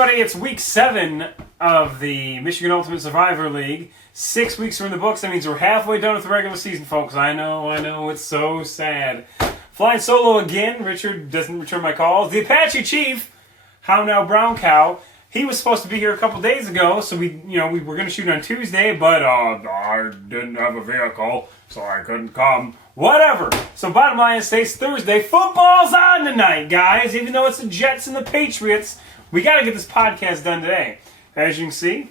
everybody? It's week 7 of the Michigan Ultimate Survivor League. 6 weeks are in the books. That means we're halfway done with the regular season, folks. I know. It's so sad. Flying solo again. Richard doesn't return my calls. The Apache Chief, How Now Brown Cow. He was supposed to be here a couple days ago, so we were going to shoot on Tuesday, but I didn't have a vehicle, so I couldn't come. Whatever. So bottom line is today's Thursday. Football's on tonight, guys. Even though it's the Jets and the Patriots, we got to get this podcast done today. As you can see,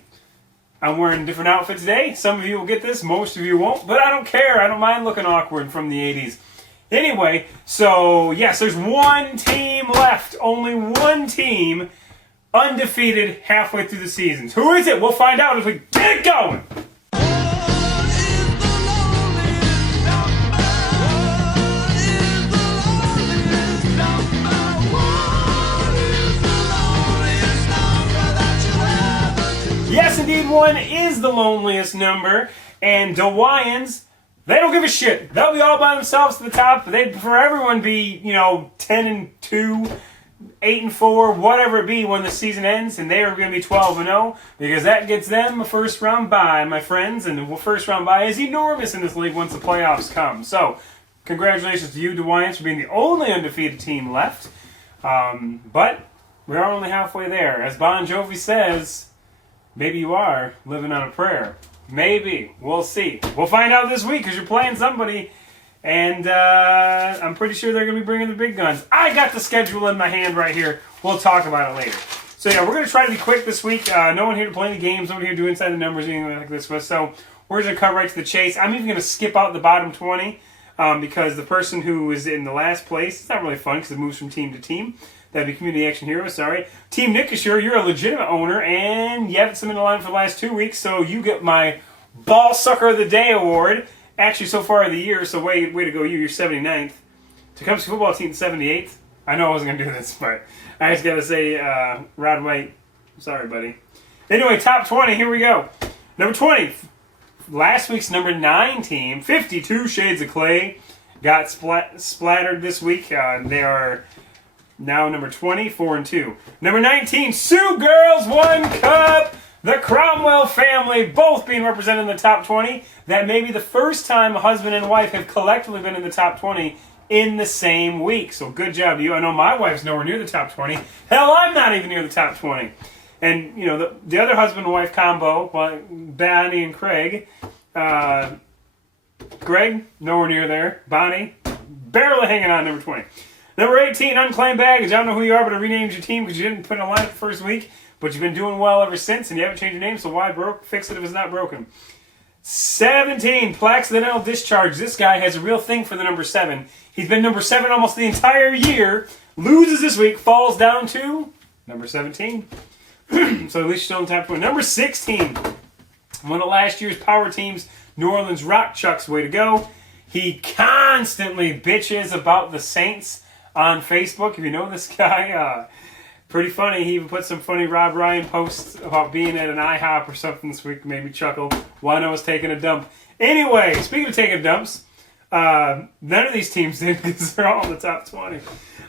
I'm wearing a different outfit today. Some of you will get this, most of you won't, but I don't care. I don't mind looking awkward from the 80s. Anyway, so yes, there's one team left. Only one team undefeated halfway through the seasons. Who is it? We'll find out as we get it going. Yes, indeed, one is the loneliest number, and the Wyans, they don't give a shit. They'll be all by themselves to the top. They'd prefer everyone be, 10-2, 8-4, whatever it be when the season ends, and they are going to be 12-0, because that gets them a first round bye, my friends, and the first round bye is enormous in this league once the playoffs come. So, congratulations to you, the Wyans, for being the only undefeated team left. But we are only halfway there. As Bon Jovi says, maybe you are living on a prayer. Maybe. We'll see. We'll find out this week because you're playing somebody. And I'm pretty sure they're going to be bringing the big guns. I got the schedule in my hand right here. We'll talk about it later. So yeah, we're going to try to be quick this week. No one here to play any games. No one here to do inside the numbers or anything like this. So we're just going to cut right to the chase. I'm even going to skip out the bottom 20 because the person who is in the last place, it's not really fun because it moves from team to team. That'd be Community Action Hero, sorry. Team Nick Assure, you're a legitimate owner, and you haven't submitted a line for the last 2 weeks, so you get my Ball Sucker of the Day award. Actually, so far of the year, so way to go you. You're 79th. Tecumseh football team, 78th. I know I wasn't going to do this, but I just got to say, Rod White, sorry, buddy. Anyway, top 20, here we go. Number 20, last week's number 9 team, 52 Shades of Clay, got splattered this week. They are now number 20, 4-2. Number 19, Sioux Girls 1 Cup. The Cromwell family both being represented in the top 20. That may be the first time a husband and wife have collectively been in the top 20 in the same week. So good job to you. I know my wife's nowhere near the top 20. Hell, I'm not even near the top 20. And, the other husband and wife combo, Bonnie and Craig. Greg, nowhere near there. Bonnie, barely hanging on, number 20. Number 18, Unclaimed Baggage. I don't know who you are, but I renamed your team because you didn't put in a line the first week. But you've been doing well ever since, and you haven't changed your name, so why fix it if it's not broken? 17, Plaxidental Discharge. This guy has a real thing for the number 7. He's been number 7 almost the entire year. Loses this week, falls down to number 17. So at least you're still in the top 20. Number 16, one of last year's power teams, New Orleans Rock Chucks. Way to go. He constantly bitches about the Saints on Facebook. If you know this guy, pretty funny. He even put some funny Rob Ryan posts about being at an IHOP or something this week. Made me chuckle. Why I was taking a dump. Anyway, speaking of taking dumps, none of these teams did because they're all in the top 20.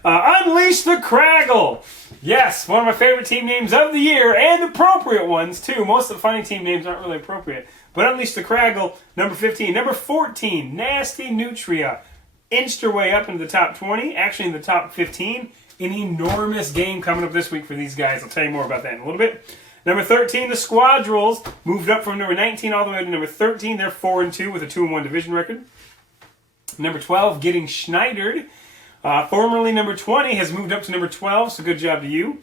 Unleash the Craggle. Yes, one of my favorite team names of the year and appropriate ones too. Most of the funny team names aren't really appropriate. But Unleash the Craggle, number 15. Number 14, Nasty Nutria. Inched her way up into the top 20, actually in the top 15. An enormous game coming up this week for these guys. I'll tell you more about that in a little bit. Number 13, the Squadrels, moved up from number 19 all the way to number 13. They're 4-2 with a 2-1 division record. Number 12, Getting Schneidered, formerly number 20, has moved up to number 12, so good job to you.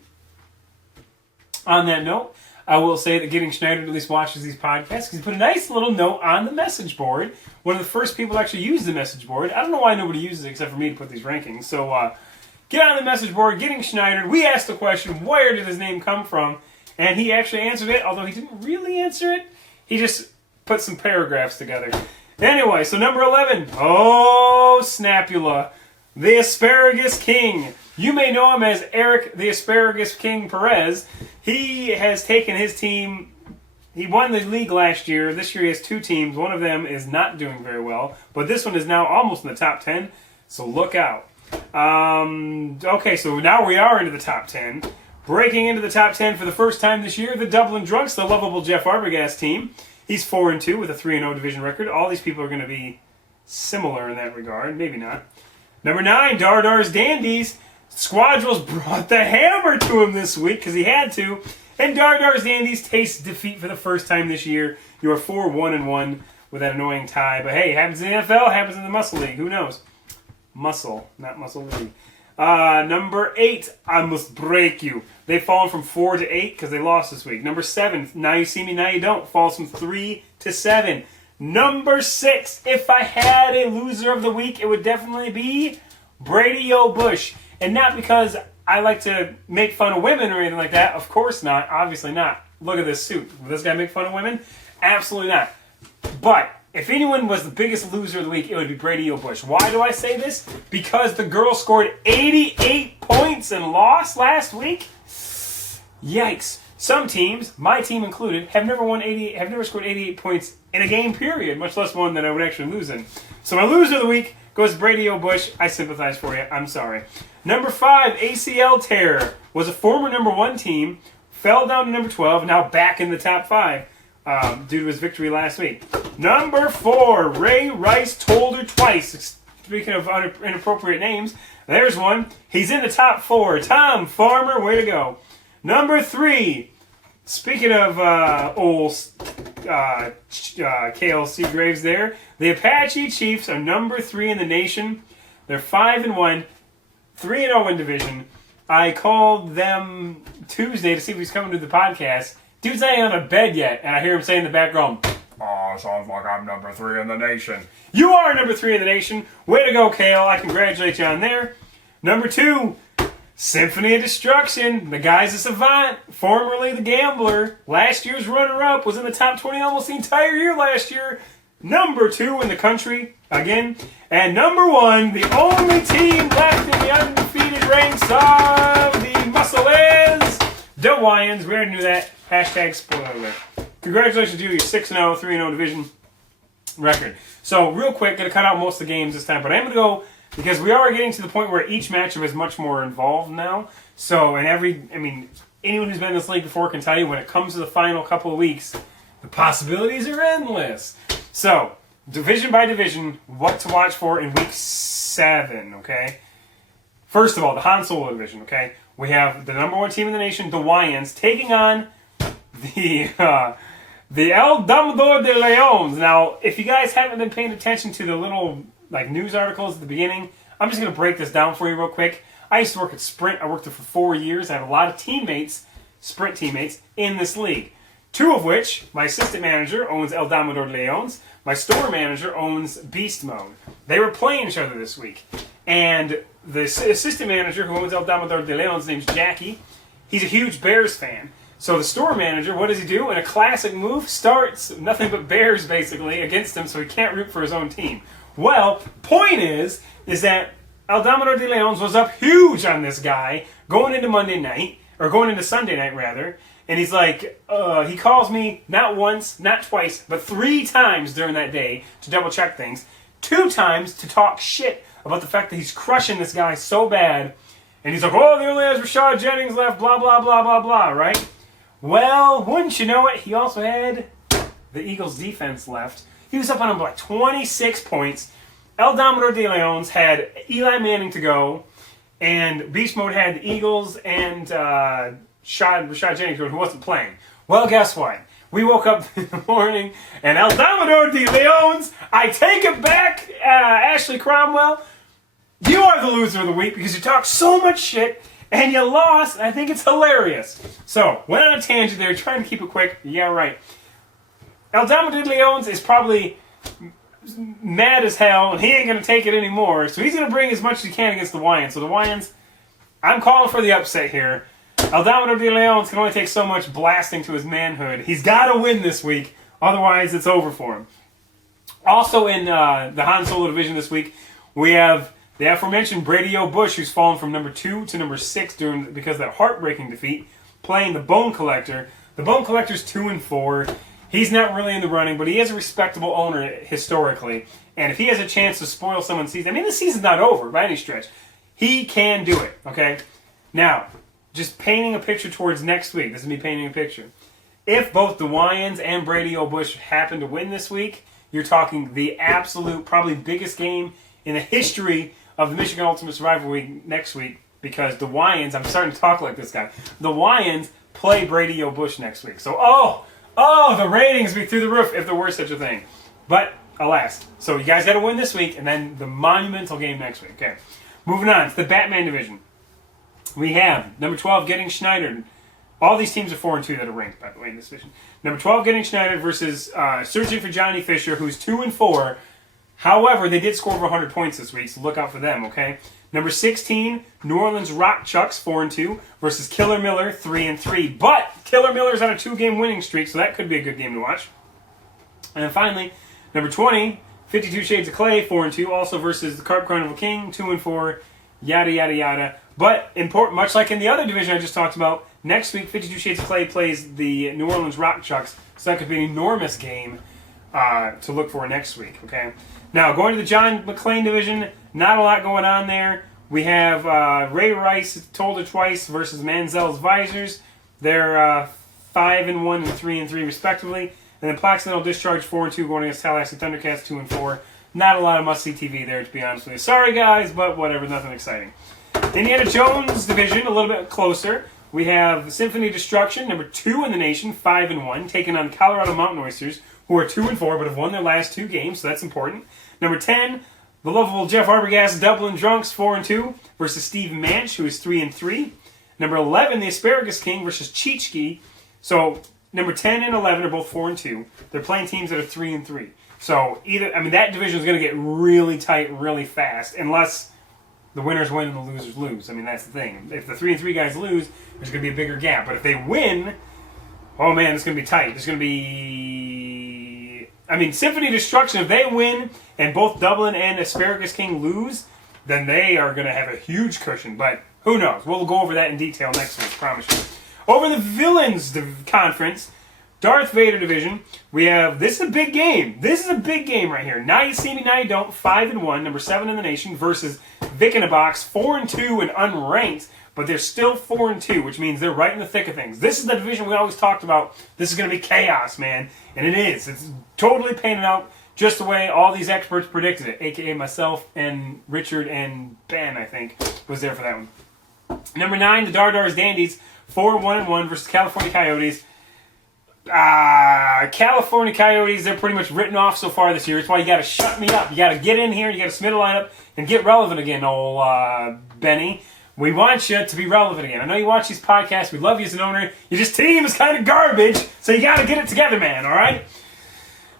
On that note, I will say that Getting Schneidered at least watches these podcasts because he put a nice little note on the message board. One of the first people to actually use the message board. I don't know why nobody uses it except for me to put these rankings. So get on the message board, Getting Schneidered. We asked the question, where did his name come from? And he actually answered it, although he didn't really answer it. He just put some paragraphs together. Anyway, so number 11. Oh, Snapula. The Asparagus King. You may know him as Eric the Asparagus King Perez. He has taken his team. He won the league last year. This year he has 2 teams. One of them is not doing very well. But this one is now almost in the top 10. So look out. Okay, so now we are into the top 10. Breaking into the top 10 for the first time this year, the Dublin Drunks, the lovable Jeff Arbogast team. He's 4-2 with a 3-0 division record. All these people are going to be similar in that regard. Maybe not. Number 9, Dardar's Dandies. Squadrels brought the hammer to him this week because he had to. And Dardar's Dandies taste defeat for the first time this year. You are 4-1-1 with that annoying tie. But hey, it happens in the NFL, happens in the MUSL League. Who knows? Muscle, not Muscle League. Number 8, I Must Break You. They've fallen from 4 to 8 because they lost this week. Number 7, Now You See Me, Now You Don't, falls from 3 to 7. Number 6, if I had a loser of the week, it would definitely be Brady O'Bush. And not because I like to make fun of women or anything like that. Of course not. Obviously not. Look at this suit. Will this guy make fun of women? Absolutely not. But if anyone was the biggest loser of the week, it would be Brady O'Bush. Why do I say this? Because the girl scored 88 points and lost last week. Yikes. Some teams, my team included, have never scored 88 points in a game period, much less one that I would actually lose in. So my loser of the week goes Brady O'Bush. I sympathize for you. I'm sorry. Number 5, ACL Terror, was a former number 1 team, fell down to number 12, now back in the top 5 due to his victory last week. Number 4, Ray Rice Told Her Twice. Speaking of inappropriate names, there's one. He's in the top 4. Tom Farmer, way to go. Number 3, speaking of old KLC Graves there, the Apache Chiefs are number 3 in the nation. They're 5-1, 3-0 in division. I called them Tuesday to see if he's coming to the podcast. Dude's not even on a bed yet, and I hear him say in the background, "Oh, sounds like I'm number 3 in the nation." You are number 3 in the nation. Way to go, Kale. I congratulate you on there. Number 2, Symphony of Destruction. The guy's a savant, formerly the Gambler. Last year's runner-up, was in the top 20 almost the entire year last year. Number 2 in the country, again. And number 1, the only team left in the undefeated ranks of the MUSL is the Wyans. We already knew that. Hashtag spoiler alert. Congratulations to you, your 6-0, 3-0 division record. So, real quick, going to cut out most of the games this time, but I'm going to go, because we are getting to the point where each matchup is much more involved now. So, anyone who's been in this league before can tell you when it comes to the final couple of weeks, the possibilities are endless. So, division by division, what to watch for in week 7, okay? First of all, the Han Solo division, okay? We have the number 1 team in the nation, the Wyans, taking on the El Domador de Leons. Now, if you guys haven't been paying attention to the little news articles at the beginning, I'm just going to break this down for you real quick. I used to work at Sprint. I worked there for 4 years. I have a lot of teammates, Sprint teammates, in this league. 2 of which, my assistant manager owns El Domador de Leons. My store manager owns Beast Mode. They were playing each other this week. And the assistant manager who owns El Domador de Leons, name's Jackie. He's a huge Bears fan. So the store manager, what does he do? In a classic move, starts nothing but Bears, basically, against him, so he can't root for his own team. Well, point is that El Domador de Leons was up huge on this guy going into Sunday night, rather. And he's like, he calls me not once, not twice, but 3 times during that day to double check things. 2 times to talk shit about the fact that he's crushing this guy so bad. And he's like, oh, he only has Rashad Jennings left, blah, blah, blah, blah, blah, right? Well, wouldn't you know it, he also had the Eagles' defense left. He was up on him by 26 points. El Domador de Leons had Eli Manning to go, and Beast Mode had the Eagles and Rashad Jennings, who wasn't playing. Well, guess what? We woke up in the morning, and El Domador de Leons, I take it back, Ashley Cromwell, you are the loser of the week because you talk so much shit, and you lost, and I think it's hilarious. So, went on a tangent there, trying to keep it quick. Yeah, right. El Domador de Leons is probably mad as hell, and he ain't going to take it anymore, so he's going to bring as much as he can against the Wyans. So the Wyans, I'm calling for the upset here. El Domador de Leons can only take so much blasting to his manhood. He's got to win this week, otherwise it's over for him. Also in the Han Solo division this week, we have the aforementioned Brady O'Bush, who's fallen from number 2 to number 6 because of that heartbreaking defeat, playing the Bone Collector. The Bone Collector's 2-4. He's not really in the running, but he is a respectable owner historically. And if he has a chance to spoil someone's season, the season's not over by any stretch. He can do it, okay? Now, just painting a picture towards next week. This is me painting a picture. If both the Wyans and Brady O'Bush happen to win this week, you're talking the absolute, probably biggest game in the history of the Michigan Ultimate Survivor Week next week, because the Wyans, I'm starting to talk like this guy, the Wyans play Brady O'Bush next week. So, the ratings be through the roof if there were such a thing. But, alas. So, you guys got to win this week, and then the monumental game next week. Okay. Moving on to the Batman division. We have number 12 getting Schneider. All these teams are 4-2 that are ranked, by the way, in this division. Number 12 getting Schneider versus searching for Johnny Fisher, who's 2-4. However, they did score over 100 points this week, so look out for them, okay? Number 16, New Orleans Rock Chucks, 4-2, versus Killer Miller, 3-3. But Killer Miller's on a 2-game winning streak, so that could be a good game to watch. And then finally, number 20, 52 Shades of Clay, 4-2, also versus the Carp Carnival King, 2-4, yada, yada, yada. But important, much like in the other division I just talked about, next week 52 Shades of Clay plays the New Orleans Rock Chucks, so that could be an enormous game to look for next week, okay? Now, going to the John McClain division, not a lot going on there. We have Ray Rice, Told It Twice, versus Manziel's Visors. They're 5-1 and 3-3 respectively. And then Plaxico Discharge 4-2 going against Tallahassee Thundercats 2-4. Not a lot of must-see TV there, to be honest with you. Sorry, guys, but whatever, nothing exciting. Indiana Jones division, a little bit closer. We have Symphony Destruction, number 2 in the nation, 5-1, taking on Colorado Mountain Oysters, who are 2-4 but have won their last 2 games, so that's important. Number 10, the lovable Jeff Arbogast Dublin Drunks, 4-2, versus Steve Manch, who is 3-3. Number 11, the Asparagus King versus Cheechki. So number 10 and 11 are both 4-2. They're playing teams that are 3-3. So that division is going to get really tight really fast, unless the winners win and the losers lose. That's the thing. If the 3-3 guys lose, there's going to be a bigger gap. But if they win, oh man, it's going to be tight. There's going to be... Symphony Destruction, if they win and both Dublin and Asparagus King lose, then they are going to have a huge cushion. But who knows? We'll go over that in detail next week, promise you. Over the Villains Conference, Darth Vader division, we have, this is a big game. This is a big game right here. Now You See Me, Now You Don't, 5-1, number 7 in the nation, versus Vic in a Box, 4-2 and unranked, but they're still 4-2, which means they're right in the thick of things. This is the division we always talked about. This is going to be chaos, man. And it is. It's totally painted out just the way all these experts predicted it, a.k.a. myself and Richard and Ben, I think, was there for that one. Number 9, the Dardars Dandies, 4-1-1 versus California Coyotes. California Coyotes, they're pretty much written off so far this year. That's why you got to shut me up. You got to get in here, you got to submit a lineup, and get relevant again, old Benny. We want you to be relevant again. I know you watch these podcasts. We love you as an owner. Your just team is kind of garbage, so you got to get it together, man, all right?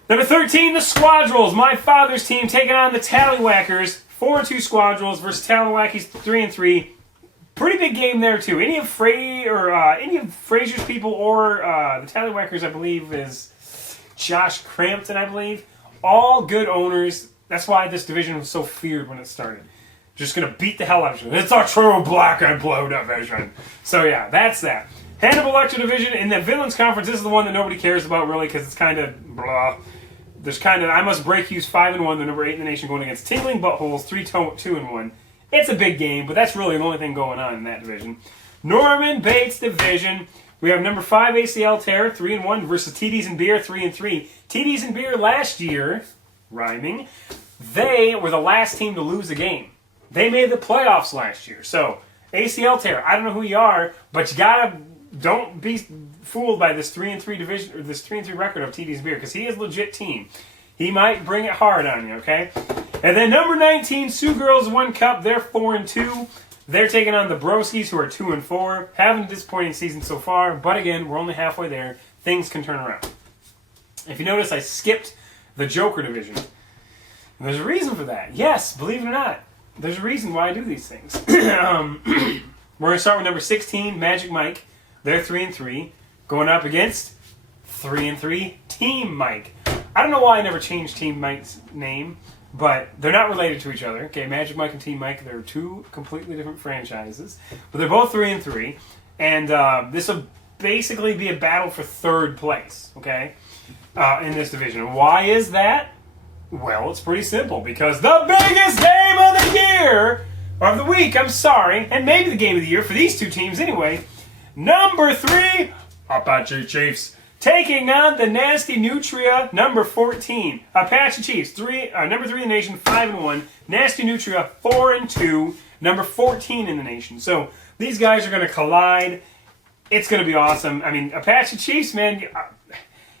Number 13, the Squadrels. My father's team taking on the Tallywhackers. 4-2 Squadrels versus Tallywhackies, 3-3. Pretty big game there, too. Any of Frazier's people or the Tallywhackers, I believe, is Josh Crampton, I believe. All good owners. That's why this division was so feared when it started. Just going to beat the hell out of you. It's a true black and blue division. So, yeah, that's that. Hannibal Lecter division in the Villains Conference. This is the one that nobody cares about, really, because it's kind of blah. There's kind of I Must Break You's 5-1, the number 8 in the nation, going against Tingling Buttholes, 3-2-1. It's a big game, but that's really the only thing going on in that division. Norman Bates division. We have number 5 ACL Terror, 3-1, versus TDs and Beer, 3-3. TDs and Beer last year, rhyming, they were the last team to lose a game. They made the playoffs last year. So, ACL Terror, I don't know who you are, but don't be fooled by this 3-3 division, or this 3-3 record of TD's Beer, because he is a legit team. He might bring it hard on you, okay? And then number 19, Sioux Girls 1 Cup, they're 4-2. They're taking on the Broskies, who are 2-4. Having a disappointing season so far, but again, we're only halfway there. Things can turn around. If you notice, I skipped the Joker division. And there's a reason for that. Yes, believe it or not. There's a reason why I do these things. We're going to start with number 16, Magic Mike. They're 3-3. Going up against 3-3, Team Mike. I don't know why I never changed Team Mike's name, but they're not related to each other. Okay, Magic Mike and Team Mike, they're 2 completely different franchises. But they're both 3-3. And this will basically be a battle for 3rd place, okay, in this division. Why is that? Well, it's pretty simple, because the biggest game of the year of the week, I'm sorry, and maybe the game of the year for these two teams anyway. Number 3, Apache Chiefs, taking on the nasty Nutria, number 14. Apache Chiefs, number 3 in the nation, 5-1. Nasty Nutria, 4-2, number 14 in the nation. So these guys are going to collide. It's going to be awesome. I mean, Apache Chiefs, man,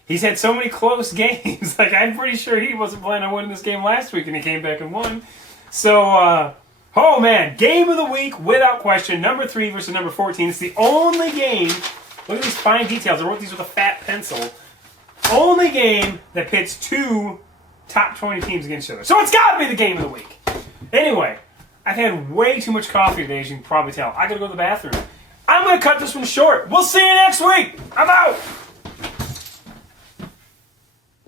he's had so many close games. Like, I'm pretty sure he wasn't planning on winning this game last week, and he came back and won. So, oh man, game of the week without question. Number 3 versus number 14. It's the only game. Look at these fine details. I wrote these with a fat pencil. Only game that pits 2 top 20 teams against each other. So it's got to be the game of the week. Anyway, I've had way too much coffee today, as you can probably tell. I got to go to the bathroom. I'm going to cut this one short. We'll see you next week. I'm out.